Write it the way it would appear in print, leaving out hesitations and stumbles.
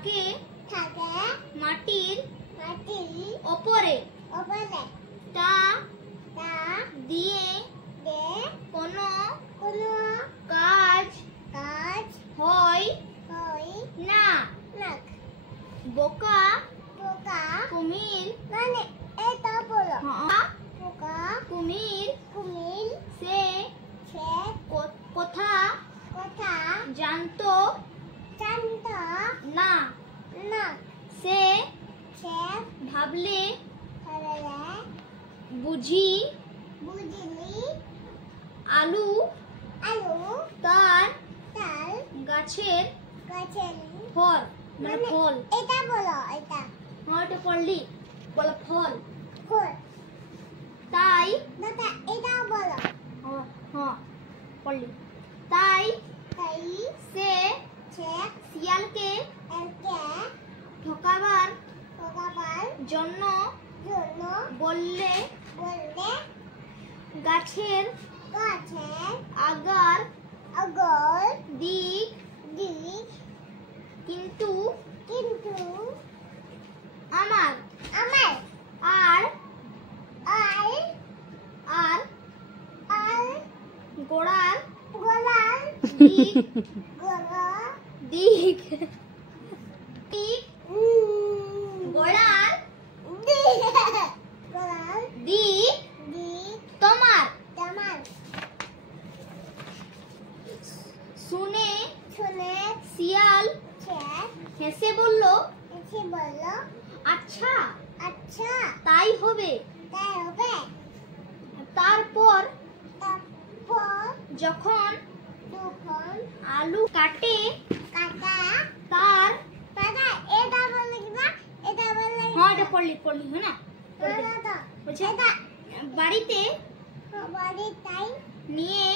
থাকে মাটির ওপরে তা দিয়ে কোনো কাজ হয় না। বোকা কুমির কুমির সে কথা জানতো না। সে ভাবলে বুঝিনি আলু তার গাছের ফল মানে ফল। এটা বলো এটা হ্যাঁ এটা পড়লি বলো ফল। তাই এটা বলো হ্যাঁ পড়লি। তাই সে শিয়ালকে ঠকাবার জন্য বললে গাছের আগার দিক কিন্তু আমার আর গোড়ার দিক গোড়ার দিক তোমার। শুনে শিয়াল হেসে বলল আচ্ছা তাই হবে। তারপর যখন আলু কাটে তার হ্যাঁ এটা পড়লি হ্যাঁ না বলছে বাড়িতে নিয়ে